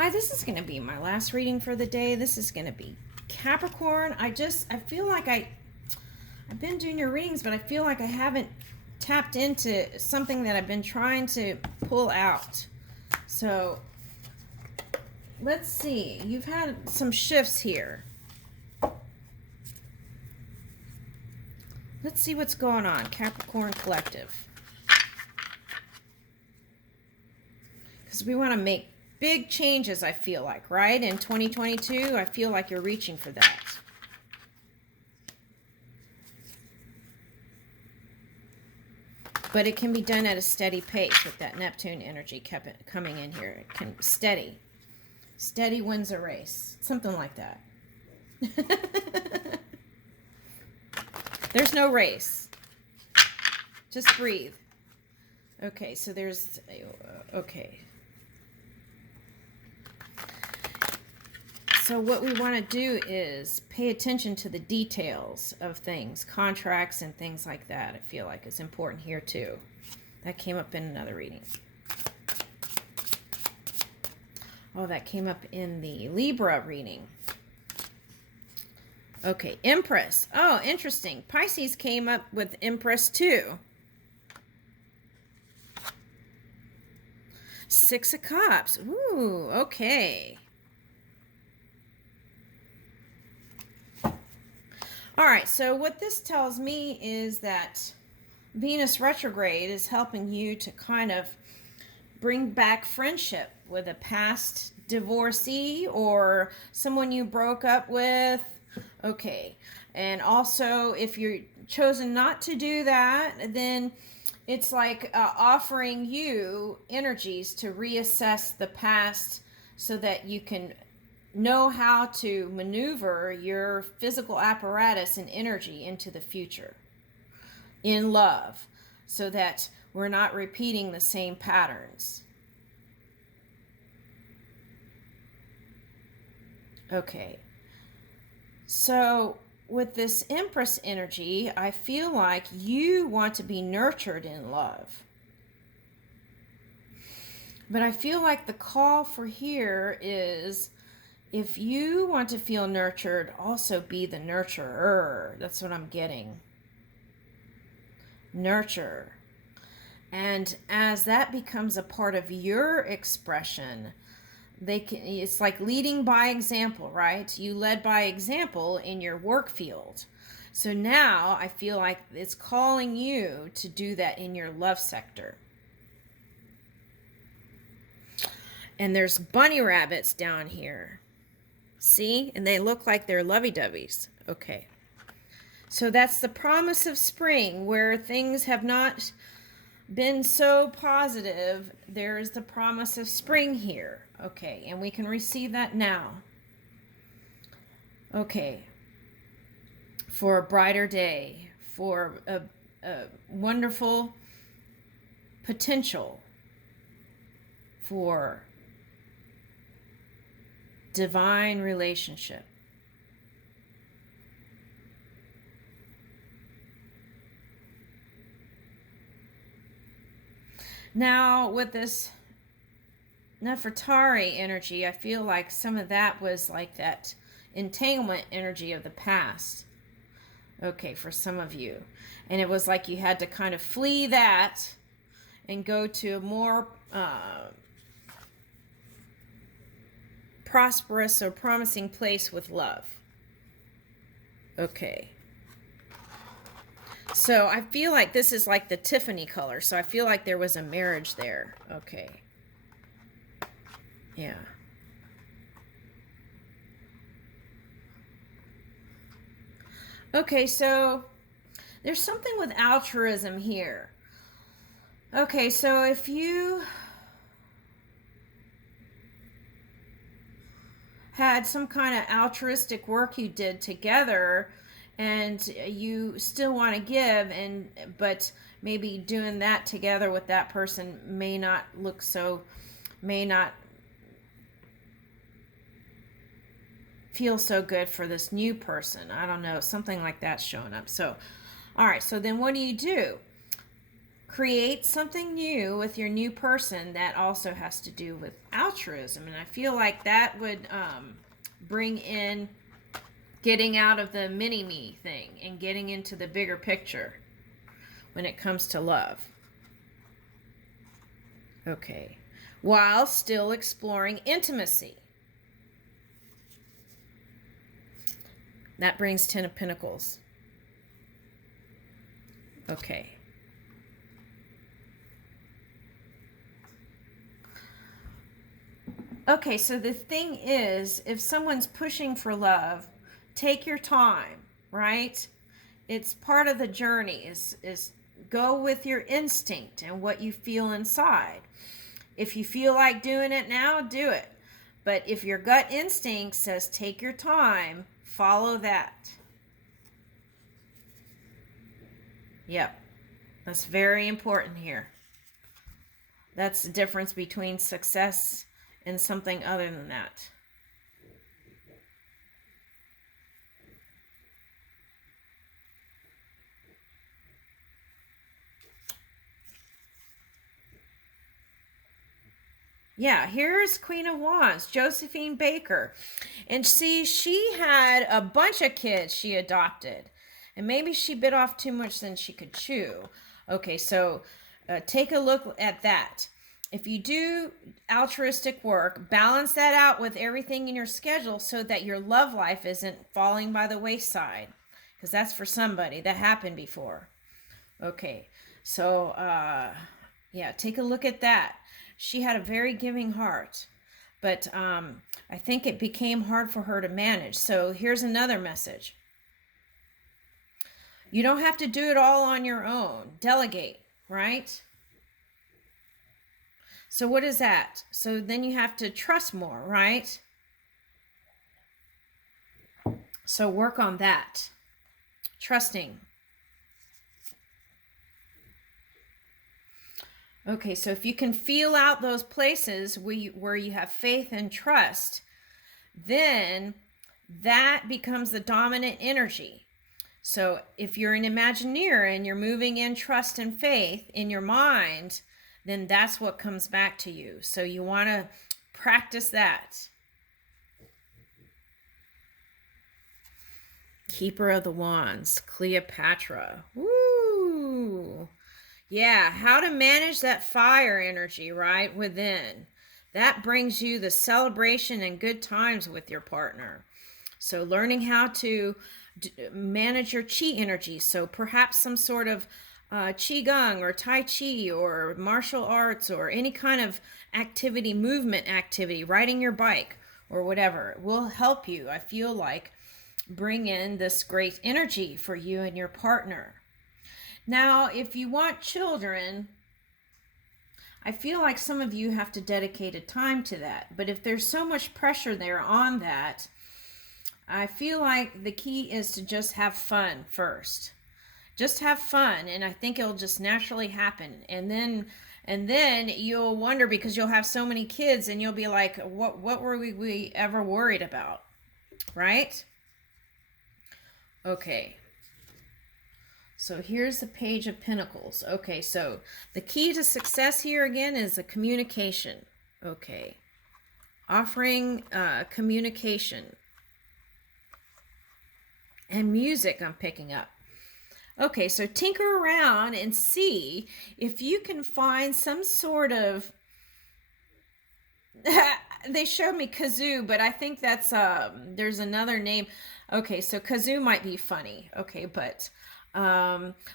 Hi, this is going to be my last reading for the day. This is going to be Capricorn. I feel like I've been doing your readings, but I feel like I haven't tapped into something that I've been trying to pull out. So let's see. You've had some shifts here. Let's see what's going on, Capricorn Collective. Because we want to make big changes, I feel like, right? In 2022, I feel like you're reaching for that. But it can be done at a steady pace with that Neptune energy kept coming in here. It can steady. Steady wins a race. Something like that. There's no race. Just breathe. Okay, so there's... okay. So what we want to do is pay attention to the details of things, contracts and things like that. I feel like it's important here too. That came up in another reading. Oh, that came up in the Libra reading. Okay, Empress. Oh, interesting. Pisces came up with Empress too. Six of Cups. Ooh, okay. All right, so what this tells me is that Venus retrograde is helping you to kind of bring back friendship with a past divorcee or someone you broke up with. Okay, and also if you're chosen not to do that, then it's like offering you energies to reassess the past so that you can know how to maneuver your physical apparatus and energy into the future in love so that we're not repeating the same patterns. Okay. So with this Empress energy, I feel like you want to be nurtured in love. But I feel like the call for here is, if you want to feel nurtured, also be the nurturer. That's what I'm getting. Nurture. And as that becomes a part of your expression, it's like leading by example, right? You led by example in your work field. So now I feel like it's calling you to do that in your love sector. And there's bunny rabbits down here. See? And they look like they're lovey-doveys. Okay. So that's the promise of spring, where things have not been so positive. There's the promise of spring here. Okay. And we can receive that now. Okay. For a brighter day. For a wonderful potential. For divine relationship. Now with this Nefertari energy, I feel like some of that was like that entanglement energy of the past. Okay, for some of you. And it was like you had to kind of flee that and go to a more prosperous or promising place with love. Okay. So I feel like this is like the Tiffany color. So I feel like there was a marriage there. Okay. Yeah. Okay, so there's something with altruism here. Okay, so if you had some kind of altruistic work you did together and you still want to give, but maybe doing that together with that person may not feel so good for this new person. I don't know, something like that's showing up. So all right, so then what do? create something new with your new person that also has to do with altruism. And I feel like that would bring in getting out of the mini-me thing and getting into the bigger picture when it comes to love. Okay. While still exploring intimacy. That brings 10 of Pentacles. Okay. Okay, so the thing is, if someone's pushing for love, take your time, right? It's part of the journey, is go with your instinct and what you feel inside. If you feel like doing it now, do it. But if your gut instinct says take your time, follow that. Yep. That's very important here. That's the difference between success and something other than that. Yeah, here's Queen of Wands, Josephine Baker. And see, she had a bunch of kids she adopted. And maybe she bit off too much than she could chew. Okay, so take a look at that. If you do altruistic work, balance that out with everything in your schedule so that your love life isn't falling by the wayside. Because that's for somebody. That happened before. Okay, so yeah, take a look at that. She had a very giving heart, but I think it became hard for her to manage. So here's another message. You don't have to do it all on your own. Delegate, right? So what is that? So then you have to trust more, right? So work on that. Trusting. Okay, so if you can feel out those places where you have faith and trust, then that becomes the dominant energy. So if you're an Imagineer and you're moving in trust and faith in your mind, then that's what comes back to you. So you want to practice that. Keeper of the Wands, Cleopatra. Woo! Yeah, how to manage that fire energy, right, within. That brings you the celebration and good times with your partner. So learning how to manage your chi energy. So perhaps some sort of qigong or tai chi or martial arts or any kind of activity, movement activity, riding your bike or whatever will help you, I feel like, bring in this great energy for you and your partner. Now, if you want children, I feel like some of you have to dedicate a time to that. But if there's so much pressure there on that, I feel like the key is to just have fun first. Just have fun, and I think it'll just naturally happen. And then you'll wonder, because you'll have so many kids, and you'll be like, what were we ever worried about? Right? Okay. So here's the Page of Pentacles. Okay, so the key to success here again is the communication. Okay. Offering communication. And music I'm picking up. Okay, so tinker around and see if you can find some sort of... They showed me kazoo, but I think that's... there's another name. Okay, so kazoo might be funny. Okay, but...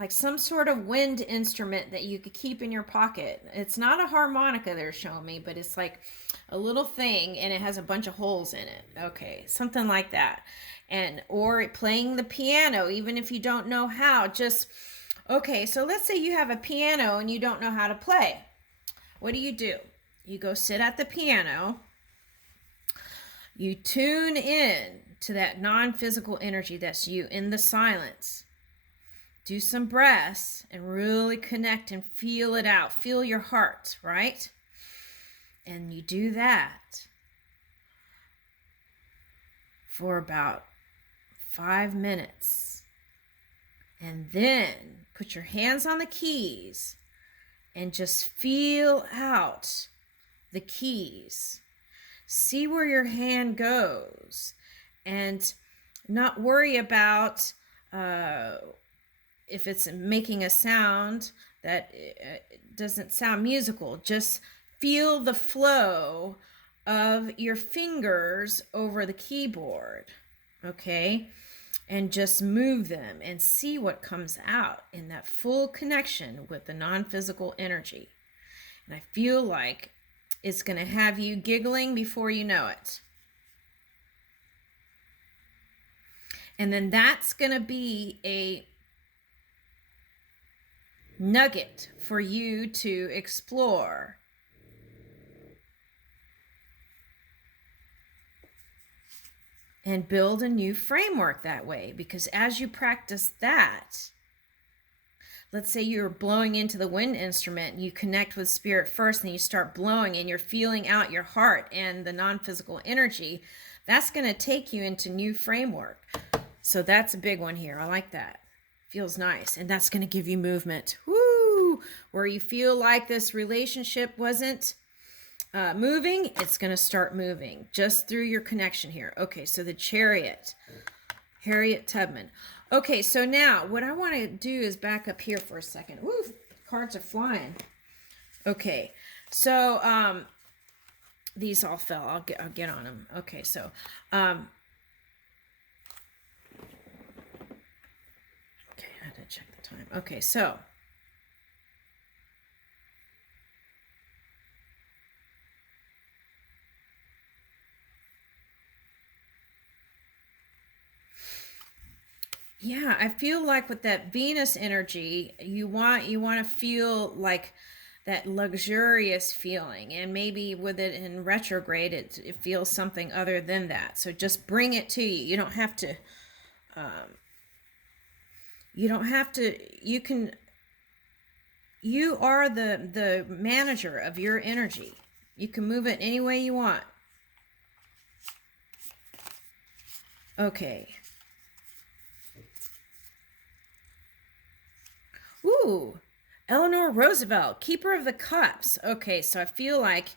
like some sort of wind instrument that you could keep in your pocket. It's not a harmonica they're showing me, but it's like a little thing and it has a bunch of holes in it. Okay, something like that. And or playing the piano, even if you don't know how. Just okay, so let's say you have a piano and you don't know how to play. What do? You go sit at the piano. You tune in to that non-physical energy that's you in the silence. Do some breaths and really connect and feel it out. Feel your heart, right? And you do that for about 5 minutes. And then put your hands on the keys and just feel out the keys. See where your hand goes, and not worry about if it's making a sound that doesn't sound musical. Just feel the flow of your fingers over the keyboard, okay? And just move them and see what comes out in that full connection with the non-physical energy. And I feel like it's going to have you giggling before you know it. And then that's going to be a nugget for you to explore. And build a new framework that way. Because as you practice that, let's say you're blowing into the wind instrument and you connect with spirit first and you start blowing and you're feeling out your heart and the non-physical energy, that's going to take you into new framework. So that's a big one here. I like that. Feels nice. And that's going to give you movement. Woo! Where you feel like this relationship wasn't moving, it's going to start moving just through your connection here. Okay, so the Chariot, Harriet Tubman. Okay, so now what I want to do is back up here for a second. Woo, cards are flying. Okay, so these all fell. I'll get on them. Okay, so okay, I had to check the time. Okay, so yeah, I feel like with that Venus energy, you want to feel like that luxurious feeling, and maybe with it in retrograde, it feels something other than that. So just bring it to you. You don't have to. You don't have to. You can. You are the manager of your energy. You can move it any way you want. Okay. Ooh, Eleanor Roosevelt, Keeper of the Cups. Okay, so I feel like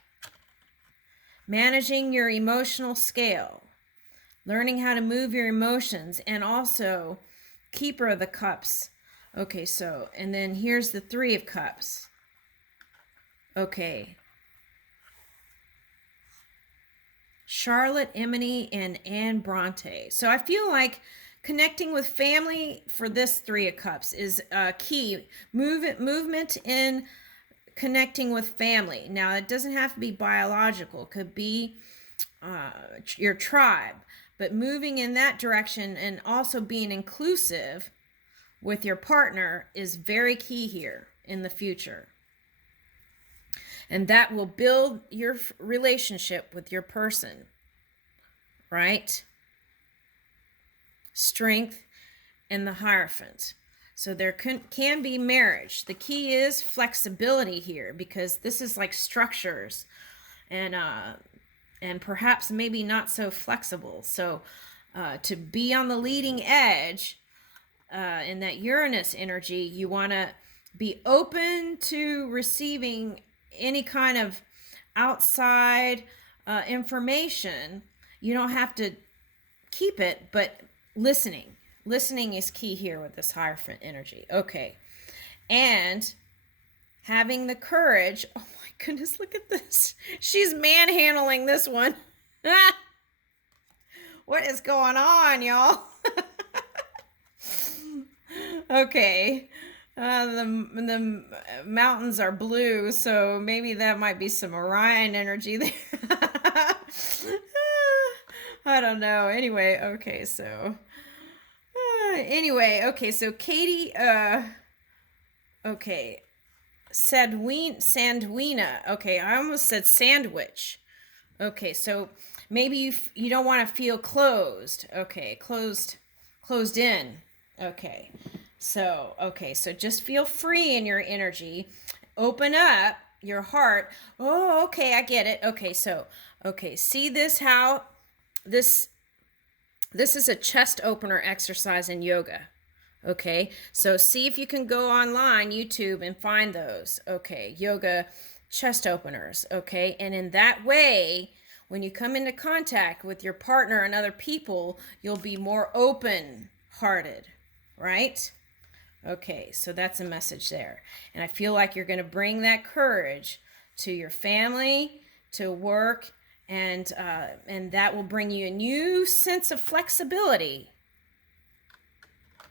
managing your emotional scale, learning how to move your emotions, and also Keeper of the Cups. Okay, so, and then here's the Three of Cups. Okay. Charlotte Emily and Anne Bronte. So I feel like connecting with family for this Three of Cups is key. Movement in connecting with family. Now, it doesn't have to be biological. It could be your tribe. But moving in that direction and also being inclusive with your partner is very key here in the future. And that will build your relationship with your person, right? Strength and the Hierophant. So there can be marriage. The key is flexibility here, because this is like structures and perhaps maybe not so flexible. So to be on the leading edge in that Uranus energy, you want to be open to receiving any kind of outside information. You don't have to keep it, but listening is key here with this Hierophant energy. Okay, and having the courage. Oh my goodness, look at this. She's manhandling this one. What is going on, y'all? Okay. The mountains are blue, so maybe that might be some Orion energy there. I don't know. Anyway, okay, so Katie, okay, Sandwina. Okay, I almost said sandwich. Okay, so maybe you don't want to feel closed. Okay, closed in. Okay. So just feel free in your energy. Open up your heart. Oh, okay, I get it. Okay, see this, how this is a chest opener exercise in yoga. Okay, so see if you can go online, YouTube, and find those. Okay, yoga chest openers. Okay, and in that way, when you come into contact with your partner and other people, you'll be more open hearted, right? Okay, so that's a message there. And I feel like you're going to bring that courage to your family, to work, and that will bring you a new sense of flexibility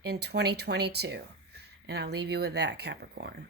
in 2022. And I'll leave you with that, Capricorn.